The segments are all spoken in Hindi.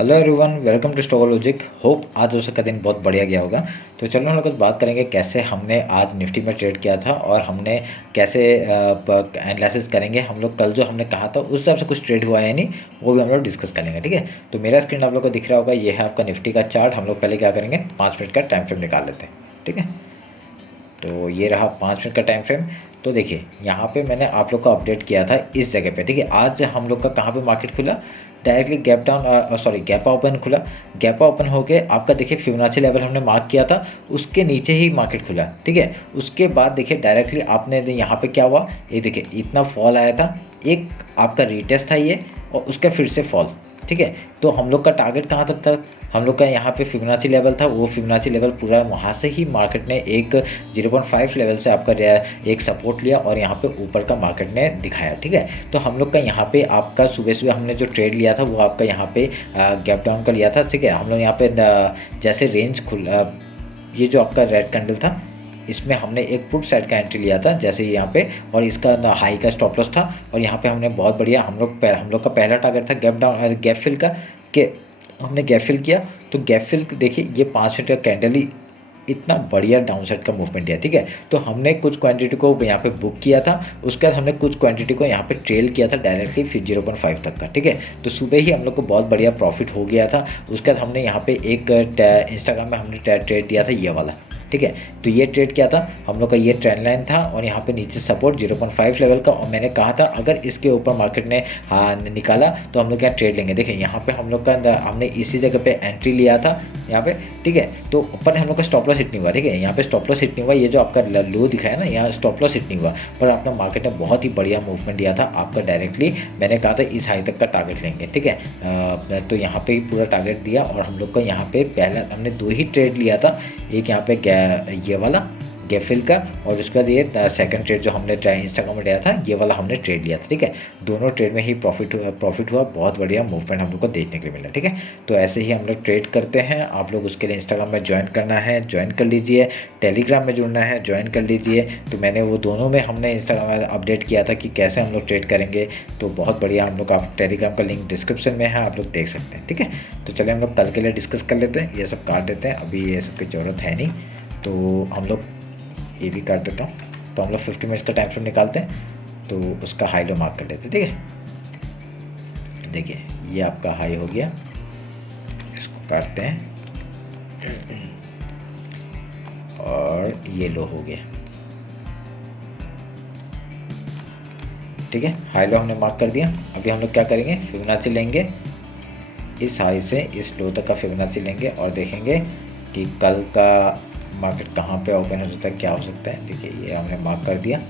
Hello everyone, welcome to stock logic. Hope आज दोस्तों का दिन बहुत बढ़िया गया होगा। तो चलो हम लोग कुछ बात करेंगे कैसे हमने आज निफ्टी में ट्रेड किया था और हमने कैसे एनालिसिस करेंगे। हम लोग कल जो हमने कहा था उस हिसाब से कुछ ट्रेड हुआ है नहीं, वो भी हम लोग डिस्कस कर लेंगे। ठीक है, तो मेरा स्क्रीन आप लोग को दिख रहा होगा, ये है आपका निफ्टी का चार्ट। हम लोग पहले क्या करेंगे, 5 मिनट का टाइम फ्रेम निकाल लेते हैं। ठीक है, तो ये रहा 5 मिनट का टाइम फ्रेम। तो देखिए यहाँ पे मैंने आप लोग को अपडेट किया था इस जगह पे। ठीक है, आज हम लोग का कहाँ पे मार्केट खुला, directly gap down sorry gap open खुला। गैप ओपन होके आपका देखिए फिबोनाची लेवल हमने मार्क किया था, उसके नीचे ही मार्केट खुला। ठीक है, उसके बाद देखिए डायरेक्टली आपने यहाँ पे क्या हुआ, ये देखिए इतना फॉल आया था, एक आपका रीटेस्ट था ये, और उसका फिर से फॉल। ठीक है, तो हम लोग का टारगेट कहाँ तक था, हम लोग का यहाँ पे फिबोनाची लेवल था, वो फिबोनाची लेवल पूरा वहाँ से ही मार्केट ने एक 0.5 लेवल से आपका एक सपोर्ट लिया और यहाँ पे ऊपर का मार्केट ने दिखाया। ठीक है, तो हम लोग का यहाँ पे आपका सुबह सुबह हमने जो ट्रेड लिया था वो आपका यहाँ पे गैप डाउन का लिया था। ठीक है, हम लोग यहाँ पे जैसे रेंज ये जो आपका रेड कैंडल था, इसमें हमने एक पुट साइड का एंट्री लिया था जैसे यहाँ पे, और इसका हाई का स्टॉप लॉस था। और यहाँ पे हमने बहुत बढ़िया, हम लोग का पहला टारगेट था गैप फिल का, कि हमने गैप फिल किया। तो गैप फिल देखिए ये 5 मिनट का कैंडल ही इतना बढ़िया डाउन साइड का मूवमेंट दिया। ठीक है, तो हमने कुछ क्वांटिटी को यहाँ पे बुक किया था, उसके बाद हमने कुछ क्वांटिटी को यहाँ पे ट्रेल किया था डायरेक्टली फिर 0.5 तक का। ठीक है, तो सुबह ही हम लोग को बहुत बढ़िया प्रॉफिट हो गया था। उसके बाद हमने यहाँ पे एक इंस्टाग्राम में हमने ट्रेड दिया था ये वाला। ठीक है, तो ये ट्रेड क्या था, हम लोग का ये ट्रेंड लाइन था और यहाँ पे नीचे सपोर्ट 0.5 लेवल का, और मैंने कहा था अगर इसके ऊपर मार्केट ने निकाला तो हम लोग यहाँ ट्रेड लेंगे। देखिए यहाँ पे हम लोग का हमने इसी जगह पे एंट्री लिया था यहाँ पे। ठीक है, तो ऊपर हम लोग का स्टॉप लॉस हिट नहीं हुआ। ठीक है, यहाँ पे स्टॉप लॉस हिट नहीं हुआ, ये जो आपका लो दिखाया ना, यहाँ स्टॉप लॉस हिट नहीं हुआ, पर अपना मार्केट ने बहुत ही बढ़िया मूवमेंट दिया था आपका। डायरेक्टली मैंने कहा था इस हाई तक का टारगेट लेंगे। ठीक है, तो यहाँ पे पूरा टारगेट दिया और हम लोग का यहाँ पे पहला हमने 2 ही ट्रेड लिया था, एक यहाँ पे ये वाला गैप फिल का, और उसके बाद ये सेकंड ट्रेड जो हमने इंस्टाग्राम में लिया था ये वाला हमने ट्रेड लिया था। ठीक है, दोनों ट्रेड में ही प्रॉफिट हुआ, बहुत बढ़िया मूवमेंट हम लोग को देखने के लिए मिला। ठीक है, तो ऐसे ही हम लोग ट्रेड करते हैं। आप लोग उसके लिए इंस्टाग्राम में ज्वाइन करना है, ज्वाइन कर लीजिए। टेलीग्राम में जुड़ना है, ज्वाइन कर लीजिए। तो मैंने वो दोनों में हमने इंस्टाग्राम में अपडेट किया था कि कैसे हम लोग ट्रेड करेंगे, तो बहुत बढ़िया हम लोग आप टेलीग्राम का लिंक डिस्क्रिप्शन में है, आप लोग देख सकते हैं। ठीक है, तो चलिए हम लोग कल के लिए डिस्कस कर लेते हैं, ये सब काट देते हैं, अभी ये सब की ज़रूरत है नहीं। तो हम लोग ये भी काट देता हूँ। तो हम लोग 50 मिनट्स का टाइम फ्रेम निकालते हैं, तो उसका हाई लो मार्क कर लेते हैं। ठीक है, देखिए ये आपका हाई हो गया, इसको काटते हैं, और ये लो हो गया। ठीक है, हाई लो हमने मार्क कर दिया। अभी हम लोग क्या करेंगे, फिबोनाची लेंगे, इस हाई से इस लो तक का फिबोनाची लेंगे और देखेंगे कि कल का मार्केट कहाँ पे ओपन हो सकता है, क्या हो सकता है। देखिए ये हमने मार्क कर दिया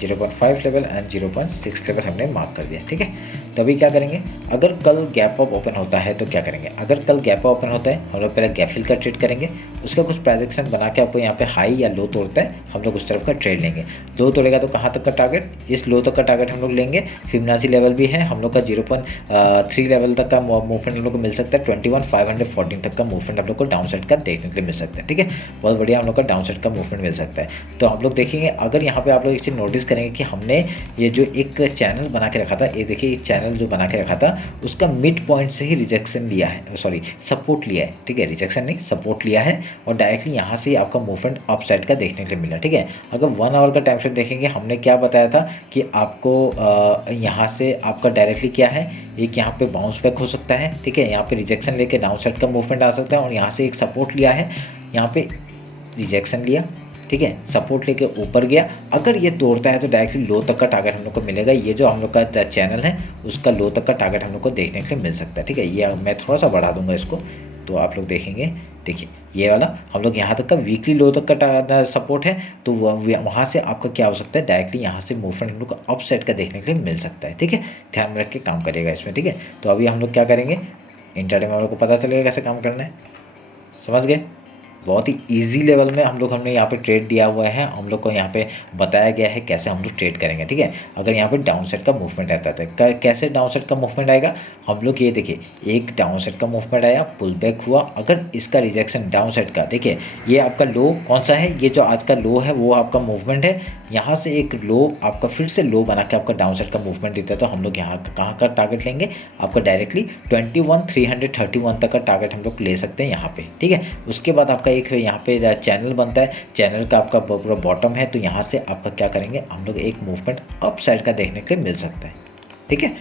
0.5 लेवल एंड 0.6 लेवल हमने मार्क कर दिया। ठीक है, तभी क्या करेंगे, अगर कल गैप अप ओपन होता है तो क्या करेंगे, अगर कल गैप ओपन होता है हम लोग पहले गैप फिल का ट्रेड करेंगे, उसका कुछ प्रेडिक्शन बना के आपको यहाँ पे हाई या लो तोड़ता है हम लोग उस तरफ का ट्रेड लेंगे। लो तोड़ेगा तो कहाँ तक का टारगेट, इस लो तक का टारगेट हम लोग लेंगे। फिबोनाची लेवल भी है हम लोग का 0.3 लेवल तक का मूवमेंट हम लोग को मिल सकता है। 21,514 तक का मूवमेंट हम लोग को डाउन साइड का देखने के लिए मिल सकता है। ठीक है, बहुत बढ़िया हम लोग का डाउन साइड का मूवमेंट मिल सकता है। तो हम लोग देखेंगे, अगर यहाँ पे आप लोग एक चीज़ नोटिस करेंगे कि हमने ये जो एक चैनल बना के रखा था, ये देखिए एक चैनल जो बना के रखा था उसका मिड पॉइंट से ही रिजेक्शन लिया है, सॉरी सपोर्ट लिया है। ठीक है, रिजेक्शन नहीं सपोर्ट लिया है, और डायरेक्टली यहाँ से आपका मूवमेंट अप साइड का देखने के लिए मिला। ठीक है, अगर 1 आवर का टाइम फ्रेम देखेंगे, हमने क्या बताया था कि आपको यहाँ से आपका डायरेक्टली क्या है, एक यहाँ पे बाउंस बैक हो सकता है। ठीक है, यहाँ पे रिजेक्शन लेके डाउन साइड का मूवमेंट आ सकता है, और यहाँ से एक सपोर्ट लिया है, यहाँ पे रिजेक्शन लिया। ठीक है, सपोर्ट लेके ऊपर गया, अगर ये तोड़ता है तो डायरेक्टली लो तक का टारगेट हम लोग को मिलेगा। ये जो हम लोग का चैनल है उसका लो तक का टारगेट हम लोग को देखने के लिए मिल सकता है। ठीक है, ये मैं थोड़ा सा बढ़ा दूंगा इसको, तो आप लोग देखेंगे। देखिए ये वाला हम लोग यहाँ तक का वीकली लो तक का सपोर्ट है, तो वहाँ से आपका क्या हो सकता है, डायरेक्टली यहाँ से मूवमेंट हम लोग को अप साइड का देखने के लिए मिल सकता है। ठीक है, ध्यान में रख के काम करिएगा इसमें। ठीक है, तो अभी हम लोग क्या करेंगे, इंट्राडे में हम लोग को पता चलेगा कैसे काम करना है, समझ गए। बहुत ही ईजी लेवल में हमने यहाँ पे ट्रेड दिया हुआ है, हम लोग को यहाँ पे बताया गया है कैसे हम लोग ट्रेड करेंगे, ठीक है। अगर यहाँ पे डाउन साइड का मूवमेंट आता है तो कैसे डाउन साइड का मूवमेंट आएगा, हम लोग ये देखिए एक डाउन साइड का मूवमेंट आया, पुल बैक हुआ, अगर इसका रिजेक्शन डाउन साइड का, देखिए ये आपका लो कौन सा है, ये जो आज का लो है वो आपका मूवमेंट है, यहाँ से एक लो आपका फिर से लो बना के आपका डाउन साइड का मूवमेंट देता है, तो हम लोग यहाँ कहाँ का टारगेट लेंगे, आपका डायरेक्टली 21,331 तक का टारगेट हम लोग ले सकते हैं यहाँ पे, ठीक है। उसके बाद आपका एक यहाँ पे चैनल बनता है, चैनल का आपका पूरा बॉटम है, तो यहाँ से आपका क्या करेंगे हम लोग एक मूवमेंट अप साइड का देखने के लिए मिल सकता है, ठीक है।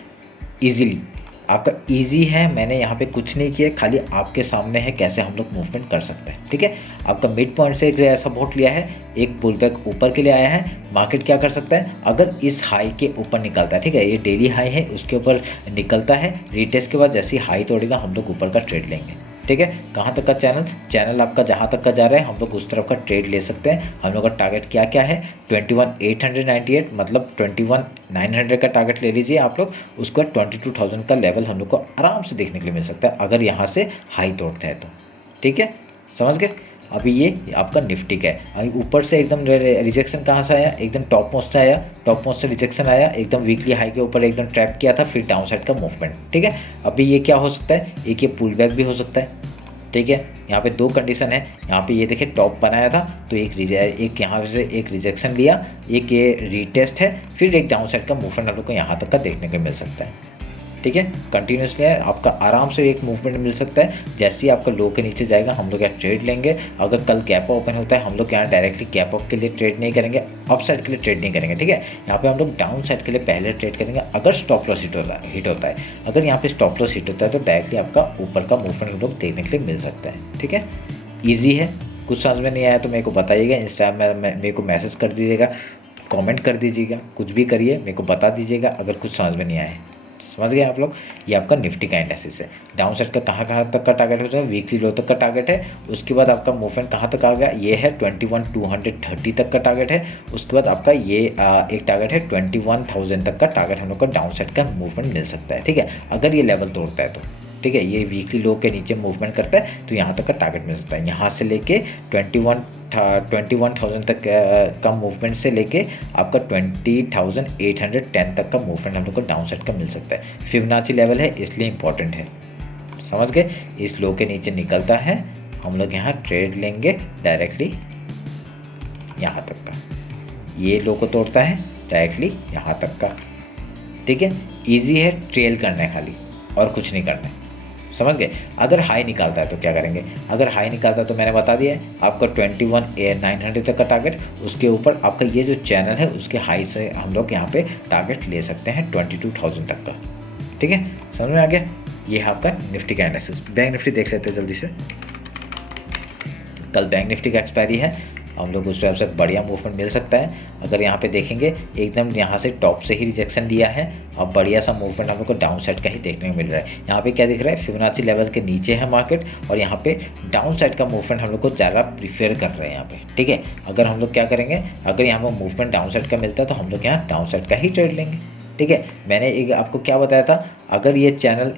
ईजिली आपका ईजी है, मैंने यहाँ पे कुछ नहीं किया, खाली आपके सामने है कैसे हम लोग मूवमेंट कर सकते हैं, ठीक है। आपका मिड पॉइंट से एक सपोर्ट लिया है, एक पुल बैक ऊपर के लिए आया है, मार्केट क्या कर सकता है, अगर इस हाई के ऊपर निकलता है, ठीक है, ये डेली हाई है, उसके ऊपर निकलता है, रीटेस्ट के बाद जैसे ही हाई तोड़ेगा हम लोग ऊपर का ट्रेड लेंगे, ठीक है। कहाँ तक का चैनल आपका जहाँ तक का जा रहा है हम लोग उस तरफ का ट्रेड ले सकते हैं। हम लोग का टारगेट क्या क्या है, 21,898 मतलब 21,900 का टारगेट ले लीजिए आप लोग, उसके बाद 22,000 का लेवल हम लोग को आराम से देखने के लिए मिल सकता है अगर यहाँ से हाई तोड़ता है तो, ठीक है, समझ गए। अभी ये आपका निफ्टी का है, अभी ऊपर से एकदम रिजेक्शन कहाँ से आया, एकदम टॉप मोस्ट से आया, टॉप मोस्ट से रिजेक्शन आया, एकदम वीकली हाई के ऊपर एकदम ट्रैप किया था, फिर डाउन साइड का मूवमेंट, ठीक है। अभी ये क्या हो सकता है, एक ये पुल बैक भी हो सकता है, ठीक है। यहाँ पे दो कंडीशन है, यहाँ पे ये देखिए टॉप बनाया था तो एक यहाँ से एक रिजेक्शन लिया, एक ये रीटेस्ट है, फिर एक डाउन साइड का मूवमेंट हम लोग को यहाँ तक का देखने को मिल सकता है, ठीक है। कंटिन्यूसली आपका आराम से एक मूवमेंट मिल सकता है, जैसे ही आपका लो के नीचे जाएगा हम लोग यहाँ ट्रेड लेंगे। अगर कल गैप ओपन होता है हम लोग यहाँ डायरेक्टली गैप अप के लिए ट्रेड नहीं करेंगे, अप साइड के लिए ट्रेड नहीं करेंगे, ठीक है। यहाँ पे हम लोग डाउन साइड के लिए पहले ट्रेड करेंगे, अगर स्टॉप लॉस हिट होता है, अगर यहाँ पे स्टॉप लॉस हिट होता है तो डायरेक्टली आपका ऊपर का मूवमेंट हम लोग देखने के लिए मिल सकता है, ठीक है। ईजी है, कुछ समझ में नहीं आया तो मेरे को बताइएगा, इंस्टा में मेरे को मैसेज कर दीजिएगा, कमेंट कर दीजिएगा, कुछ भी करिए, मेरे को बता दीजिएगा अगर कुछ समझ में नहीं आए। समझ गए आप लोग, ये आपका निफ्टी का एनालिसिस है। डाउन साइड का कहाँ तक का टारगेट होता है, वीकली लो तक का टारगेट है, उसके बाद आपका मूवमेंट कहाँ तक आ गया, ये है 21,230 तक का टारगेट है, उसके बाद आपका ये एक टारगेट है 21,000 तक का टारगेट हम लोग का डाउन साइड का मूवमेंट मिल सकता है, ठीक है, अगर ये लेवल तोड़ता है तो, ठीक है। ये वीकली लो के नीचे मूवमेंट करता है तो यहाँ तक का टारगेट मिल सकता है, यहाँ से लेके 21,000 तक का मूवमेंट से लेके आपका 20,810 तक का मूवमेंट हम लोग को डाउन साइड का मिल सकता है। फिबोनाची लेवल है इसलिए इंपॉर्टेंट है, समझ गए। इस लो के नीचे निकलता है हम लोग यहाँ ट्रेड लेंगे डायरेक्टली यहाँ तक का, ये लो को तोड़ता है डायरेक्टली यहाँ तक का, ठीक है। ईजी है, ट्रेल करना है खाली और कुछ नहीं करना है, समझ गए। अगर हाई निकालता है तो क्या करेंगे, अगर हाई निकालता है तो मैंने बता दिया है आपका 21,900 तक का टारगेट, उसके ऊपर आपका ये जो चैनल है उसके हाई से हम लोग यहाँ पे टारगेट ले सकते हैं 22,000 तक का, ठीक है, समझ में आ गया। ये है आपका निफ्टी का एनालिसिस। बैंक निफ्टी देख लेते हैं जल्दी से। कल बैंक निफ्टी का एक्सपायरी है, हम लोग उस से बढ़िया मूवमेंट मिल सकता है। अगर यहाँ पे देखेंगे एकदम यहाँ से टॉप से ही रिजेक्शन लिया है, अब बढ़िया सा मूवमेंट हम लोग को डाउन साइड का ही देखने को मिल रहा है। यहाँ पे क्या दिख रहा है, फिबोनाची लेवल के नीचे है मार्केट और यहाँ पे डाउन साइड का मूवमेंट हम लोग को ज़्यादा प्रीफर कर रहे हैं यहाँ पे, ठीक है। अगर हम लोग क्या करेंगे, अगर यहाँ पर मूवमेंट डाउन साइड का मिलता है तो हम लोग यहाँ डाउन साइड का ही ट्रेड लेंगे, ठीक है। मैंने एक आपको क्या बताया था, अगर ये चैनल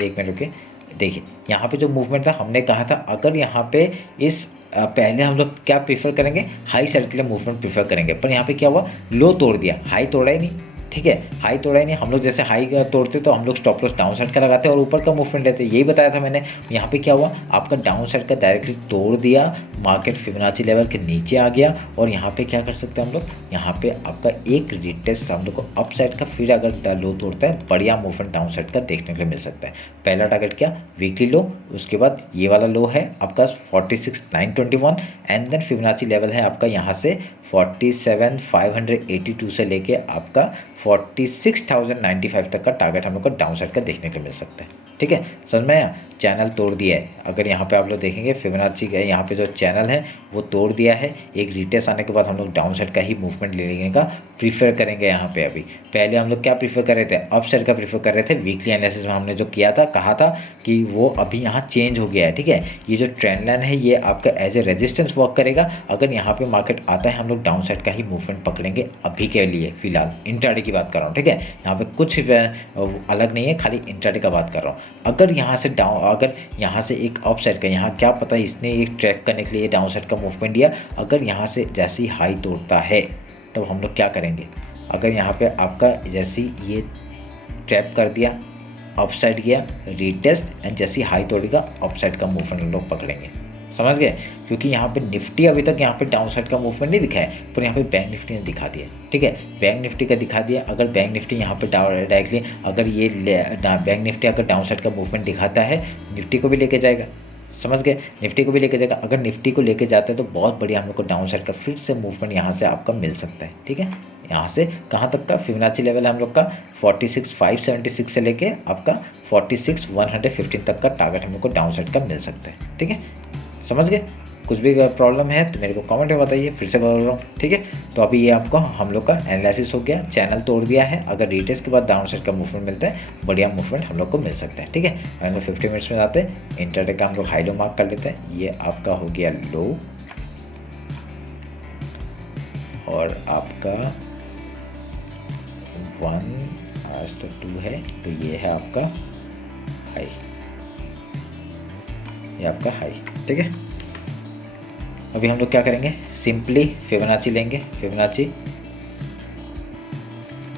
एक मिनट रुके, देखिए यहाँ पे जो मूवमेंट था हमने कहा था अगर यहाँ पे इस पहले हम लोग क्या प्रीफर करेंगे, हाई साइड के लिए मूवमेंट प्रीफर करेंगे, पर यहाँ पे क्या हुआ, लो तोड़ दिया, हाई तोड़ा ही नहीं, ठीक है, हाई तोड़ा ही नहीं। हम लोग जैसे हाई तोड़ते तो हम लोग स्टॉप लॉस डाउन साइड का लगाते और ऊपर का मूवमेंट लेते, यही बताया था मैंने। यहाँ पे क्या हुआ, आपका डाउन साइड का डायरेक्टली तोड़ दिया, मार्केट फिबोनाची लेवल के नीचे आ गया और यहाँ पे क्या कर सकते हैं हम लोग, यहाँ पे आपका एक रिटेस्ट हम लोग को अप साइड का, फिर अगर लो तोड़ता है बढ़िया मूवमेंट डाउन साइड का देखने के लिए मिल सकता है। पहला टारगेट क्या, वीकली लो, उसके बाद ये वाला लो है आपका 46,921 एंड देन फिबोनाची लेवल है आपका यहाँ से 47,582 से लेके आपका 46,095 तक का टारगेट हम लोग को डाउन साइड का देखने को मिल सकता है, ठीक है। समझ में आया, चैनल तोड़ दिया है। अगर यहाँ पे आप लोग देखेंगे फिबोनाची का यहाँ पे जो चैनल है वो तोड़ दिया है, एक रिटेस्ट आने के बाद हम लोग डाउन साइड का ही मूवमेंट लेने का प्रीफर करेंगे। यहाँ पे अभी पहले हम लोग क्या प्रीफर कर रहे थे, अप साइड का प्रीफर कर रहे थे। वीकली एनालिसिस में हमने जो किया था, कहा था कि वो अभी यहाँ चेंज हो गया है, ठीक है। ये जो ट्रेंड लाइन है ये आपका एज ए रेजिस्टेंस वर्क करेगा। अगर यहाँ पे मार्केट आता है हम लोग डाउन साइड का ही मूवमेंट पकड़ेंगे अभी के लिए, फिलहाल इंट्राडे की बात कर रहा हूँ, ठीक है। यहाँ पे कुछ अलग नहीं है, खाली इंट्राडे का बात कर रहा हूँ। अगर यहाँ से डाउन, अगर यहाँ से एक अप साइड का, यहाँ क्या पता इसने एक ट्रैक करने के लिए डाउन साइड का मूवमेंट दिया, अगर यहाँ से जैसे ही हाई तोड़ता है तब हम लोग क्या करेंगे, अगर यहाँ पे आपका जैसे ये ट्रैप कर दिया, अप साइड गया, रीटेस्ट एंड जैसे हाई तोड़ेगा अप साइड का मूवमेंट हम लोग पकड़ेंगे। समझ गए? क्योंकि यहाँ पे निफ्टी अभी तक यहाँ पे डाउन साइड का मूवमेंट नहीं दिखा है, पर यहाँ पे बैंक निफ्टी ने दिखा दिया। ठीक है, बैंक निफ्टी का दिखा दिया। अगर बैंक निफ्टी यहाँ पे डायरेक्टली अगर ये बैंक निफ्टी अगर डाउन साइड का मूवमेंट दिखाता है, निफ्टी को भी लेके जाएगा। समझ गए? निफ्टी को भी लेके जाएगा। अगर निफ्टी को लेके जाते हैं तो बहुत बढ़िया हम लोग को डाउन साइड का फिर से मूवमेंट यहाँ से आपका मिल सकता है। ठीक है, यहाँ से कहाँ तक का फिबोनाची लेवल है हम लोग का 46,576 से लेके आपका 46,115 तक का टारगेट हम लोग को डाउन साइड का मिल सकता है। ठीक है, समझ गए? कुछ भी प्रॉब्लम है तो मेरे को कमेंट में बताइए, फिर से बोल रहा हूँ। ठीक है, तो अभी ये आपको हम लोग का एनालिसिस हो गया, चैनल तोड़ दिया है। अगर रिटेस्ट के बाद डाउन साइड का मूवमेंट मिलता है, बढ़िया मूवमेंट हम लोग को मिल सकता है। ठीक है, हम लोग 50 मिनट्स में जाते हैं। इंटरडे का हम लोग हाई लो मार्क कर लेते हैं। ये आपका हो गया लो और आपका 1 आज तो 2 है, तो ये है आपका हाई, ये आपका हाई। ठीक है, अभी हम लोग क्या करेंगे, सिंपली फिबोनाची लेंगे। फिबोनाची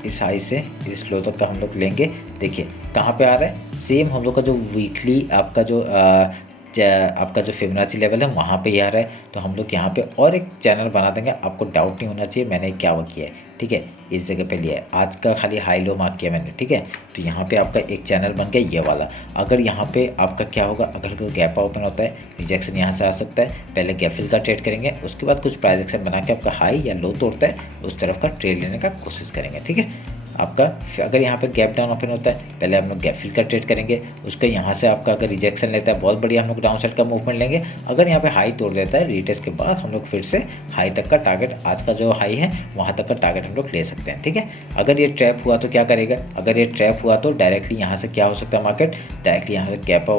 इस हाई से इस लो तक का हम लोग लेंगे। देखिए कहाँ पे आ रहा है, सेम हम लोग का जो वीकली आपका जो फिबोनाची लेवल है वहाँ पे ही आ रहा है। तो हम लोग यहाँ पे और एक चैनल बना देंगे। आपको डाउट नहीं होना चाहिए मैंने क्या वो किया है। ठीक है, इस जगह पे लिया है, आज का खाली हाई लो मार्क किया मैंने। ठीक है, तो यहाँ पे आपका एक चैनल बन गया ये वाला। अगर यहाँ पे आपका क्या होगा, अगर कोई गैप ओपन होता है, रिजेक्शन यहाँ से आ सकता है। पहले गैप फिल का ट्रेड करेंगे, उसके बाद कुछ प्राइस एक्शन बना के आपका हाई या लो तोड़ता है उस तरफ का ट्रेड लेने का कोशिश करेंगे। ठीक है, आपका अगर यहाँ पे गैप डाउन ओपन होता है, पहले हम लोग गैप फिल का ट्रेड करेंगे। उसका यहाँ से आपका अगर रिजेक्शन लेता है, बहुत बढ़िया हम लोग डाउन साइड का मूवमेंट लेंगे। अगर यहाँ पे हाई तोड़ देता है, रीटेस्ट के बाद हम लोग फिर से हाई तक का टारगेट, आज का जो हाई है वहाँ तक का टारगेट हम लोग ले सकते हैं। ठीक है, अगर ये ट्रैप हुआ तो क्या करेगा, अगर ये ट्रैप हुआ तो डायरेक्टली यहाँ से क्या हो सकता है, मार्केट डायरेक्टली यहाँ से गैप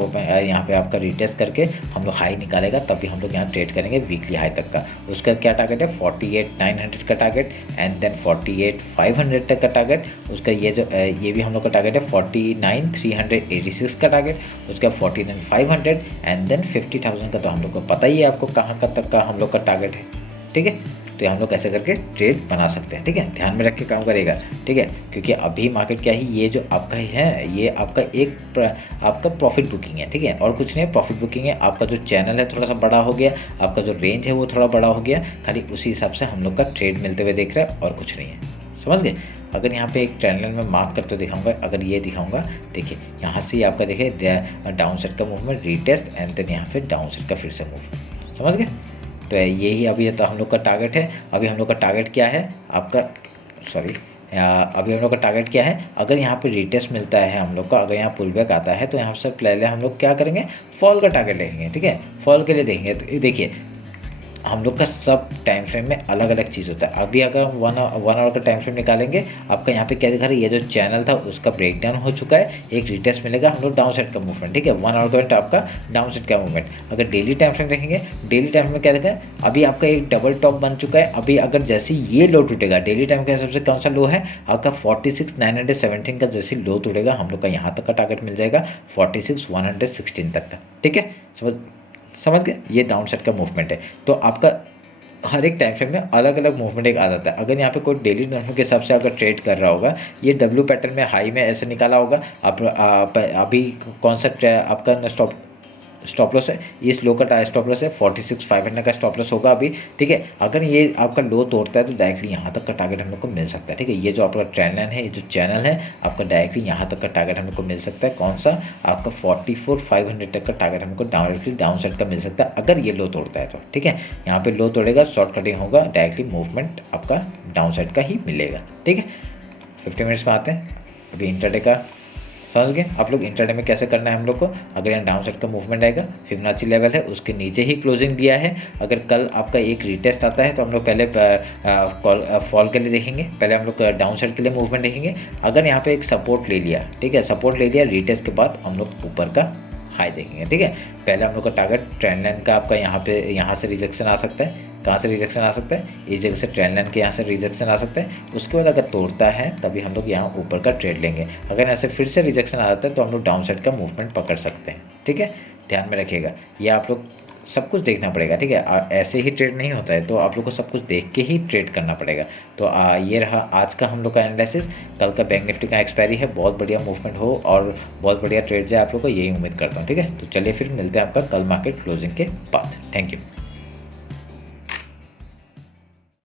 यहाँ पे आपका रिटेस्ट करके हम लोग हाई निकालेगा, तभी हम लोग यहाँ ट्रेड करेंगे वीकली हाई तक का। उसका क्या टारगेट है, 48,900 का टारगेट एंड देन 48,500 तक का टारगेट। उसका ये भी हम लोग का टारगेट है 49,386 का टारगेट। उसका 49,500 एंड देन 50,000 का तो हम लोग को पता ही है आपको कहाँ का तक का हम लोग का टारगेट है। ठीक है, तो हम लोग ऐसे करके ट्रेड बना सकते हैं। ठीक है, ध्यान में रख के काम करेगा। ठीक है, क्योंकि अभी मार्केट क्या है, ये जो आपका है ये आपका आपका प्रॉफिट बुकिंग है। ठीक है, और कुछ नहीं है, प्रॉफिट बुकिंग है। आपका जो चैनल है थोड़ा सा बड़ा हो गया, आपका जो रेंज है वो थोड़ा बड़ा हो गया, खाली उसी हिसाब से हम लोग का ट्रेड मिलते हुए देख रहा है और कुछ नहीं है। समझ गए? अगर यहाँ पे एक ट्रेंड लाइन में मार्क करते दिखाऊंगा, अगर ये दिखाऊंगा, देखिए यहाँ से आपका देखिए डाउन साइड का मूवमेंट, रीटेस्ट एंड देन यहाँ पे डाउन साइड का फिर से मूवमेंट। समझ गए? तो यही अभी तो हम लोग का टारगेट है। अभी हम लोग का टारगेट क्या है आपका, अभी हम लोग का टारगेट क्या है, अगर यहाँ पे रीटेस्ट मिलता है हम लोग का, अगर यहाँ पुल बैक आता है तो यहाँ से पहले हम लोग क्या करेंगे, फॉल का टारगेट लेंगे। ठीक है, फॉल के लिए देखेंगे। तो देखिए हम लोग का सब टाइम फ्रेम में अलग अलग चीज़ होता है। अभी अगर हम वन आवर का टाइम फ्रेम निकालेंगे, आपका यहाँ पे क्या दिखा रहा है, ये जो चैनल था उसका ब्रेक डाउन हो चुका है, एक रिटेस्ट मिलेगा, हम लोग डाउन साइड का मूवमेंट। ठीक है, 1 आवर का आपका डाउन साइड का मूवमेंट। अगर डेली टाइम फ्रेम देखेंगे, डेली टाइम में क्या देखा है, अभी आपका एक डबल टॉप बन चुका है। अभी अगर जैसे ये लो टूटेगा, डेली टाइम का हिसाब से कौन सा लो है आपका 46,917 का, जैसे लो टूटेगा हम लोग का यहाँ तक का टारगेट मिल जाएगा 46,116 तक का। ठीक है, समझ गए? ये डाउन साइड का मूवमेंट है। तो आपका हर एक टाइम फ्रेम में अलग अलग मूवमेंट एक आ जाता है। अगर यहाँ पे कोई डेली टाइम फ्रेम के हिसाब से अगर ट्रेड कर रहा होगा, ये डब्ल्यू पैटर्न में हाई में ऐसे निकाला होगा। आप अभी कौन सा आपका स्टॉप लॉस है, इस लो का स्टॉप लॉस है 46,500 का स्टॉप लॉस होगा अभी। ठीक है, अगर ये आपका लो तोड़ता है तो डायरेक्टली यहाँ तक का टारगेट हम लोग को मिल सकता है। ठीक है, ये जो आपका ट्रेंड लाइन है, ये जो चैनल है आपका, डायरेक्टली यहाँ तक का टारगेट हम लोग को मिल सकता है। कौन सा आपका 44,500 तक का टारगेट हमको डायरेक्टली डाउन साइड का मिल सकता है, अगर ये लो तोड़ता है तो। ठीक है, यहाँ पे लो तोड़ेगा, शॉर्ट कटिंग होगा, डायरेक्टली मूवमेंट आपका डाउन साइड का ही मिलेगा। ठीक है, 50 मिनट्स में आते हैं। अभी इंटरडे का समझ गए आप लोग, इंटरडे में कैसे करना है हम लोग को। अगर यहाँ डाउन साइड का मूवमेंट आएगा, फिबोनाची लेवल है उसके नीचे ही क्लोजिंग दिया है। अगर कल आपका एक रीटेस्ट आता है तो हम लोग पहले फॉल के लिए देखेंगे, पहले हम लोग डाउन साइड के लिए मूवमेंट देखेंगे। अगर यहाँ पे एक सपोर्ट ले लिया, ठीक है, सपोर्ट ले लिया, रीटेस्ट के बाद हम लोग ऊपर का हाई देखेंगे। ठीक है, पहले हम लोग का टारगेट ट्रेंड लाइन का आपका यहाँ से रिजेक्शन आ सकता है, कहाँ से रिजेक्शन आ सकता है, इस जगह से ट्रेंड लाइन के यहाँ से रिजेक्शन आ सकता है। उसके बाद अगर तोड़ता है तभी हम लोग यहाँ ऊपर का ट्रेड लेंगे। अगर यहाँ से फिर से रिजेक्शन आ जाता है तो हम लोग डाउन साइड का मूवमेंट पकड़ सकते हैं। ठीक है, ध्यान में रखिएगा, ये आप लोग सब कुछ देखना पड़ेगा। ठीक है, ऐसे ही ट्रेड नहीं होता है, तो आप लोग को सब कुछ देख के ही ट्रेड करना पड़ेगा। तो ये रहा आज का हम लोग का एनालिसिस। कल का बैंक निफ्टी का एक्सपायरी है, बहुत बढ़िया मूवमेंट हो और बहुत बढ़िया ट्रेड जाए आप लोग को, यही उम्मीद करता हूँ। ठीक है, तो चलिए फिर मिलते हैं आपका कल मार्केट क्लोजिंग के बाद। Thank you.